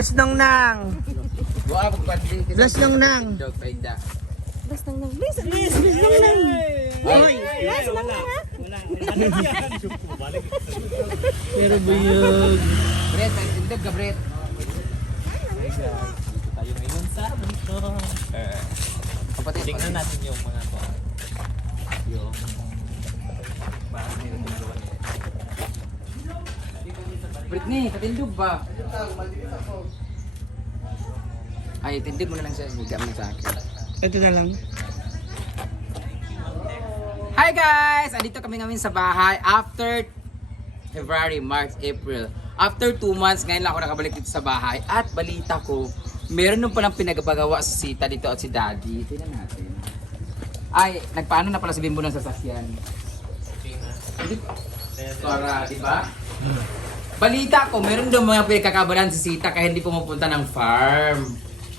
Bless nang nang. Bless nang nang. Bas nang nang. Bless nang nang. Hoy. Bless nang nang ha. Pero buyog. Bret, tindog ka, Bret. Tayo ngayon sa mundo. Kapatid, Tingnan natin yung mga yung bakit nila ginagawa nila. Britney, katindog ba? Ay, tindig mo na lang siya. Higa mo sa akin. Ito na lang. Hi guys! Andito kami ngayon sa bahay after February, March, April. After 2 months, ngayon lang ako nakabalik dito sa bahay. At balita ko, meron nung palang pinagpagawa si Sita dito at si Daddy. Tingnan natin. Ay, nagpaano na pala si Bimbo ng sasakyan. Para, di ba? Balita ko, meron daw mga pinagkakabalan si Sita kaya hindi pumupunta ng farm.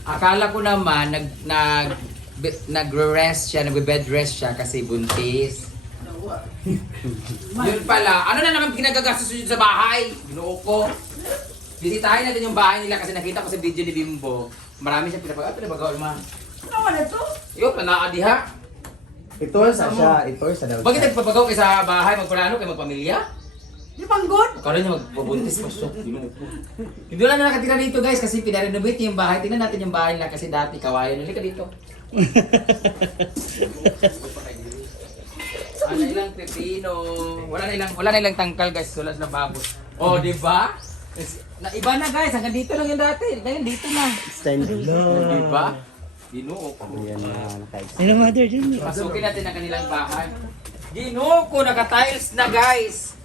Akala ko naman, nagre-rest siya, nagbe-bed rest siya kasi buntis. Yun pala, ano na naman ginagagastos yun sa bahay? Ginoo ko. Bisitahin natin yung bahay nila kasi nakita ko sa video ni Bimbo. Marami siya pinapagawa, ma. Ano na to? Yo, panakadiha. Ito sa siya, ito sa daw. Bakit nagpapagawa kayo sa bahay? Magplano kayo magpamilya? Di banggod. Kala niya magbubuntis pa siya. Hindi lang na nakatira dito guys kasi pinarenovate niya yung bahay. Tingnan natin yung bahay nila kasi dati kawayan. Halika dito. Ano ilang pepino. Wala na ilang tangkal guys. Sulas na babos. Oh, di ba? Iba na guys. Hanggang dito lang yung dati. Ngayon dito na. Stand Di ba? Ginoo ko. Ayan na nakaisa. Sino mother dyan? Pasukin natin ang kanilang bahay. Ginoo ko. Naka-tiles na guys.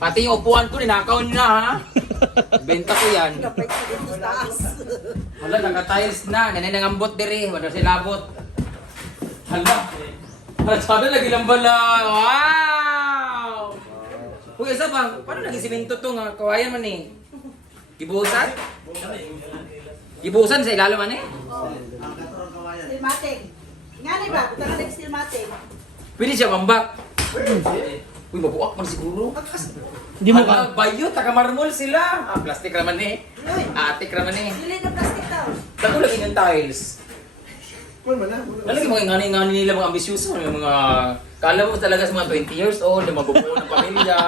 Pati yung upuan ko, ninakaw niyo na ha. Benta ko yan. Hala, naka-tiles na. Nanay nangambot diri. Wala si labot. Hala. Hala, sana lagi lang bala. Wow! Uy, isa ba? Paano naging simento to nga? Kawayan man eh. Gibuhusan? Gibuhusan sa ilalo man eh? Steel mating. Nga ni ba? Buta ka steel mating. Pwede siya mambak. Uy, mabuak man siguro. Hindi mo Hala, ka. bayot, taga-marmol sila. Ah, plastic naman eh. Atik naman eh. Dili na plastic daw. Saan ko lagi yung tiles? Lalagay mga ngani-ngani nila mga ambisyoso. Mga kala mo talaga sa mga 20 years old na mabubuo ng pamilya.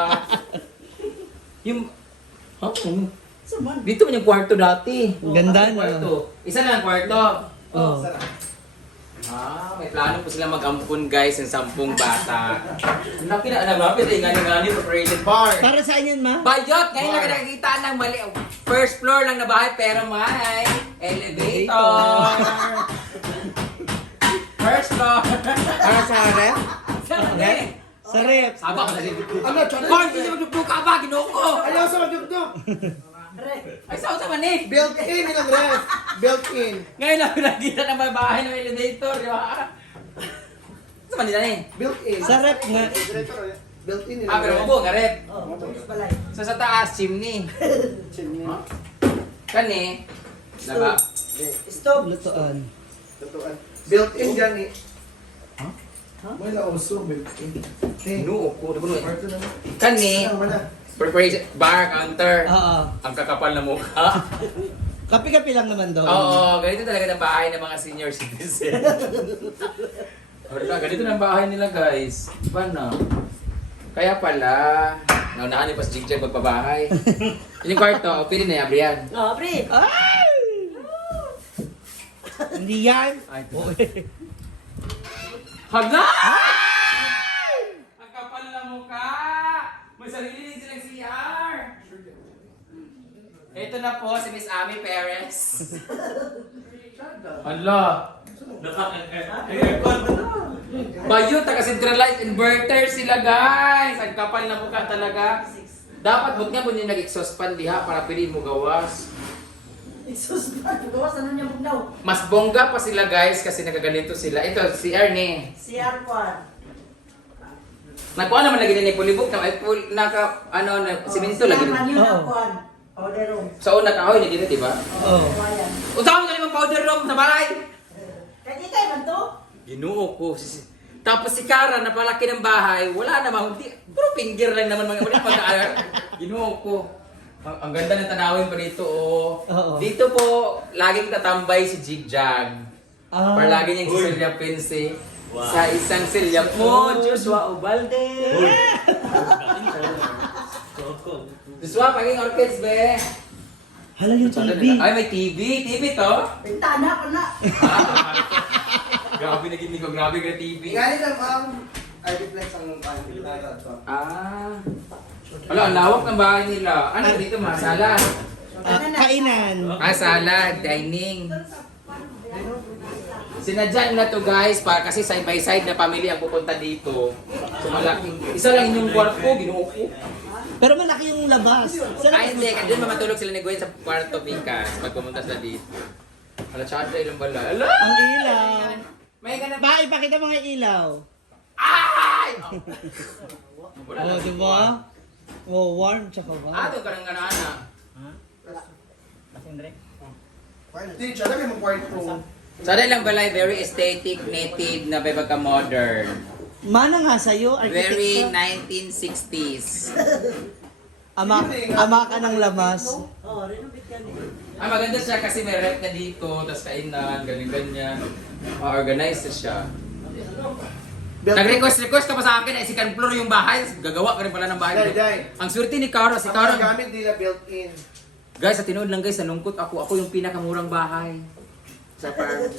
Yung... Huh? Dito man yung kwarto dati. Ganda Ano na. kwarto? Isa lang ang kwarto. Oh. Ah, may plano po sila mag-ampun guys ng 10 bata. Ang laki na, nagmapit eh, ngani-ngani operated bar. Para saan yan, ma? Bayot! Ngayon lang nakikita ng mali. First floor lang na bahay pero may elevator. First floor. Para sa rep? Sabi. Sa rep. Saba ko na dito. Ano? Hoy, hindi mo dugdug ka ba? Ginoo ko. Ayaw sa magdugdog! Ay, saan sa manik? Built-in ilang ref! Built-in! Ngayon lang nakikita ng may bahay ng elevator. Di ba? Sa manila na eh. Built-in! Sa rep nga. Built-in Ah, pero ref. mabuo nga rep. Oh, balay. So sa taas, chimney. Kani. Diba? Stove. Lutoan. Totoo. Built-in dyan eh. May lauso, built-in. Ginoo ko. Diba Kwarto na. Kani. Preparation, bar, counter. Oo. Ang kakapal na mukha. Kapi-kapi lang naman daw. Oo, ganito talaga ng bahay ng mga senior citizen. Wala, ganito ng bahay nila guys. Iba na. Kaya pala, naunahan niyo pa si Jig magpabahay. Yung kwarto, pili na yan, Brian. Oh, pre. Ay! Hindi yan. Ay, hala! Ang kapal na mukha! May sarili din silang CR! Ito na po si Miss Ami Perez. Hala! Bayo, taga-centralized inverter sila guys! Ang kapal na mukha talaga. Dapat buti nga mo nyo nag-exhaust fan diha para piliin mo gawas. Isus ba? Gawas ano niya bugnaw? Mas bongga pa sila guys kasi nagaganito sila. Ito, si Ernie. CR1. Nagkuha naman lagi na pulibok na ay naka ano na simento lagi. CR1 yun Oo. ang kuhan. Powder room. Sa una kahoy ni dito, di ba? Oo. Kawayan. Unsa mo kanimong powder room sa bahay? Kaya di tayo man to? Ginoo ko. Tapos si Kara napalaki ng bahay, wala naman hindi. Puro finger lang naman mga wala pag Ginoo ko. Ang ganda ng tanawin pa dito, oh. Oo. Dito po, laging tatambay si Jigjag. Ah. Para lagi niyang siselyapin si sa isang silyap mo, Joshua Ubalde. Joshua, paging orchids, be. Hala yung TV. Ay, may TV. TV to. Bintana ko na. Grabe na gini ko, grabe ka TV. Ingani lang ang Artiflex ang pangkilala. Ah. Wala, ang lawak ng bahay nila. Ano dito, mga sala? Kainan. Ah, sala, dining. Sinadyan na to guys, para kasi side by side na pamilya ang pupunta dito. So malaking, isa lang inyong kwarto, ginuo ko. Pero malaki yung labas. Ay hindi, doon mamatulog sila ni Gwen sa kwarto, Bikas, pag pumunta sila dito. Ala, tsaka ilang bala. Ala! Ang ilaw. May ganap. Ba, ipakita mga ilaw. Ay! Wala Oh, na. di ba? Oh, warm tsaka ba? Ah, doon ka nang ganana. Teacher, alam mo kwarto. So, dahil lang balay, very aesthetic, native, na may pagka-modern. Mana nga sa'yo, Very architecture. 1960s. Ama ka ng labas. Oh, renovate yan eh. Ah, maganda siya kasi may rep na dito, tapos kainan, ganyan-ganyan. Organized na siya. Nag-request ka pa sa akin ay second floor yung bahay, gagawa ka rin pala ng bahay. Day. Ang swerte ni Caro, si Ang Caro. mga gamit nila built-in. Guys, sa tinood lang guys, sa lungkot ako yung pinakamurang bahay. Sa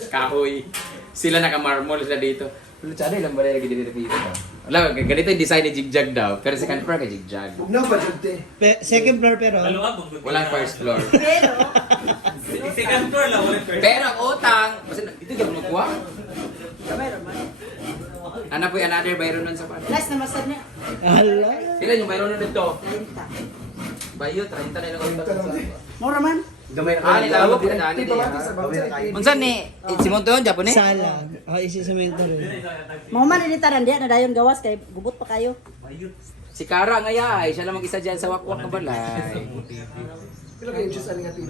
kahoy. Sila naka-marmol sila dito. Pero tsada lang ba lagi dito dito? Wala, ganito yung design ni Jigjag daw. Pero second floor kay Jigjag. Huwag na ba dyan, Second floor pero. Walang first floor. Pero, Second floor lang, wala first. Pero ang utang, kasi dito ka makuha. mayroon man. Ano po yung another Byron nun sa pan? Last na masad niya. Hala. Sila yung Byron nun dito. 30. Bayo, 30 na lang utang. Mura man. Gamay Ah, nilawag ko na Di ba sa bawat Unsan ni? Simon to, Japonese? Sala. Oh, isisemento rin. Mga man initaran diya na dayon gawas kay gubot pa kayo. Si Kara ngaya ay siya lang mag-isa dyan sa wakwak ng balay.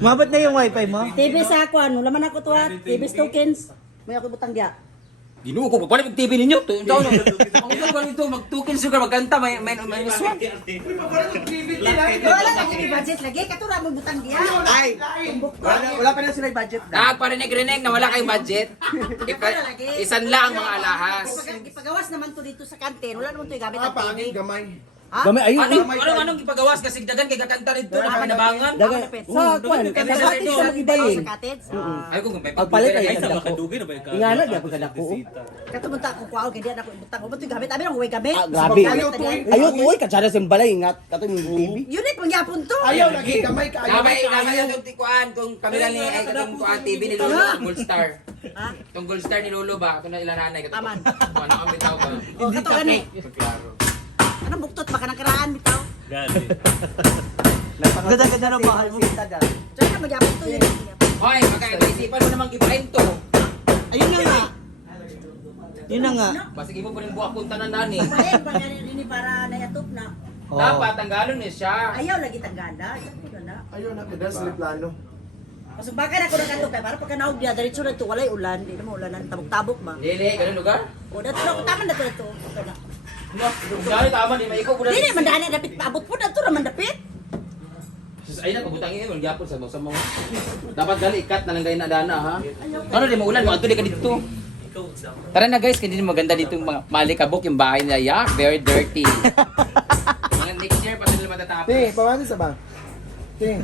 Mabot na yung wifi mo? TV sa ako ano, laman ako tuwa, TV tokens. May ako butang diya. Ginuo ko, pagpalit yung TV ninyo. Ito, ang ito ko nito, magtukin sugar, magkanta, may swag. Wala lagi ni budget lagi katura mo butang diya. Ay! Wala pa na sila yung budget na. Nagparinig-rinig na wala kayong budget. Isan lang ang mga alahas. Ipagawas naman to dito sa kantin. Wala naman to gamit Ah, ang pangin, TV. gamay. Ha? Anong ipagawas kasi dagan kay kakanta rito na panabangan? Sa kwan, Kasi sa sa ito. sa cottage. Ay ko kung may Pagpalit ay sa makadugi na ba yung Ingana di ako kada ko. Katumunta ako kuaw kay diya ako butang. Ubot yung gamit. Abi nang huwag gamit. Grabe. Gamit na diyan. Ayo tuoy katsada simbalay ingat kato yung TV. Yun eh, pangyapon to. Ayaw lagi, gamay ka. Gamay yung tikuan kung kami lang ni ay katong kuan TV ni Lolo Gold Star. Ha? Tong Gold Star ni Lolo ba? Kung ilan nanay katong. Taman. Ano ang bitaw ba? O kato gani. Klaro. Anong buktot baka nakaraan bitaw. Gali. Ganda-ganda ng bahay mo. Diyan ka magyapon to yun. Hoy, magkakaisipan mo namang ibahin to. Ayun na nga. Yun na nga. Basig mo pa rin buwak kung tanan nani. Bayan pa ni para nayatop na. Oh. Dapat tanggalon niya siya. Ayaw lagi tanggada. Na. Ayaw na, kada sila plano. Kasi baka na ko nagkanto kay para pagka naog diya diretso na to walay ulan, di na ulanan tabok-tabok ba. Dili, ganun lugar? O dato na tama na to ito. Dali tama di maiko ko Dili man dani dapit paabot po dato ra man dapit. Ay na pagutang ini mo gyapon sa mo. Dapat gali ikat na lang gay na dana ha. Ano di maulan mo adto di ka dito. Tara na guys, hindi maganda dito yung mga malikabok yung bahay nila. Yeah, very dirty. Mga next year pa sila matatapos. Ting, pamati sa ba? Ting.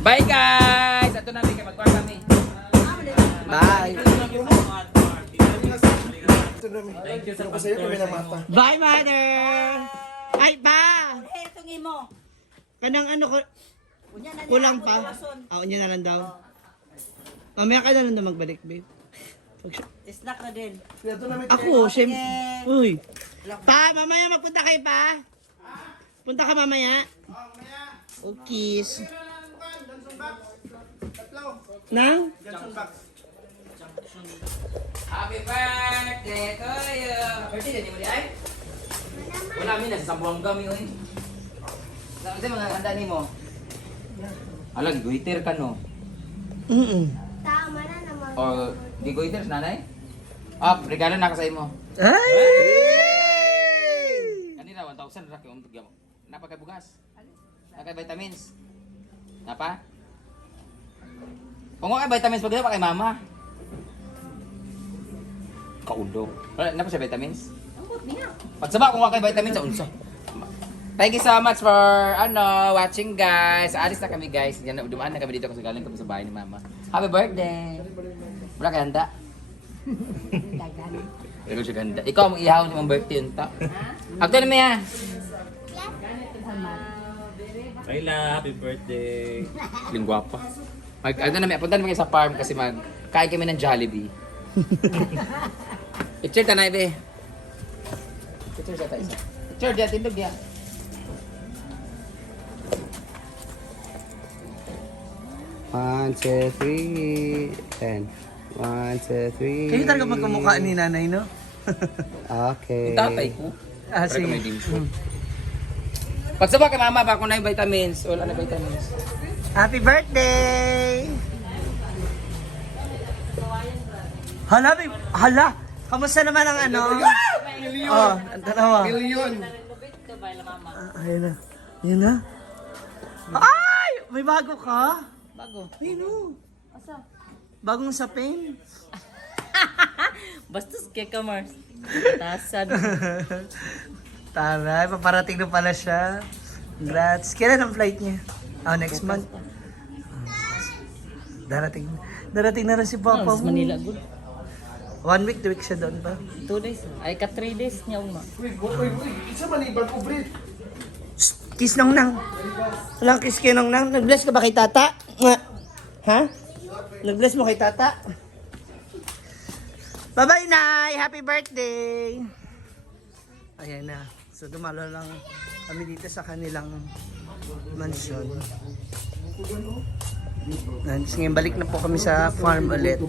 Bye guys! Ito na, may magkuhan kami. Bye. Thank you sa sa'yo kami na mata. Bye, mother! Ay, pa! Eh itong imo. Kanang ano ko, Unya na niya. kulang ako pa. tawason. Unya na lang daw. Mamaya ka na lang daw magbalik, babe. Snack na din. Ito namin. Ako, syempre. Uy. Pa, mamaya magpunta kayo pa. Punta ka mamaya. O kiss. Nang? Happy birthday to you! Birthday din mo di ay? Wala mi nasa Sambuanga mi oy. Sa mga handa nimo. Alag guiter ka no. Tama na naman. O di guiter sa nanay? Ah, regalo na ka sa imo. Ay! Kanina 1,000 ra kay Napakabugas. Napaka vitamins. Napa? Kung kay vitamins pag pa kay mama. Kaulo. Wala na pa siya vitamins. Pagsaba kung kay vitamins sa unsa. Thank you so much for watching guys. Alis na kami guys. Dumaan na kami dito kasi galing kami sa bahay ni mama. Happy birthday. Wala kay handa. Ikaw siya ganda. Ikaw ang ihaw ni mong birthday yun ta. Akto na may ha. Kayla, happy birthday. Yung gwapa. Punta naman kayo sa farm kasi kain kami ng Jollibee. Picture ta na ibe. Picture sa tayo isa. Picture diya, tindog diya. One, two, three, and 1, 2, 3. Kayo talaga magkamukha ni nanay, no? Okay. Yung tatay ko. Ah, Parang may sige. dimple. Pagsaba kay mama ba kung na yung vitamins? Wala na vitamins. Happy birthday! Hala, babe. Hala! Kamusta naman ang ano? Milyon! Oh, ang tanawa. Milyon! Ayun na. Ayun na. Ay! May bago ka? Bago. Ayun o. Asa? Bagong sapin. Bastos kay Kamars. Tasan. Taray, paparating na pala siya. Congrats. Kailan ang flight niya? Next month. Darating. Darating na rin si Papa mo. Manila good. 1 week, 2 weeks siya doon pa. 2 days. Ay ka 3 days niya uma. Uy, isa man ibang kubrit. Kiss nang nang. Walang kiss kayo nang nang. Nag-bless ka ba kay tata? Nga. Ha? Nag-bless mo kay tata? Bye-bye, Nay! Happy birthday! Ayan na. So, dumalo lang kami dito sa kanilang mansion. Ngayon, balik na po kami sa farm ulit.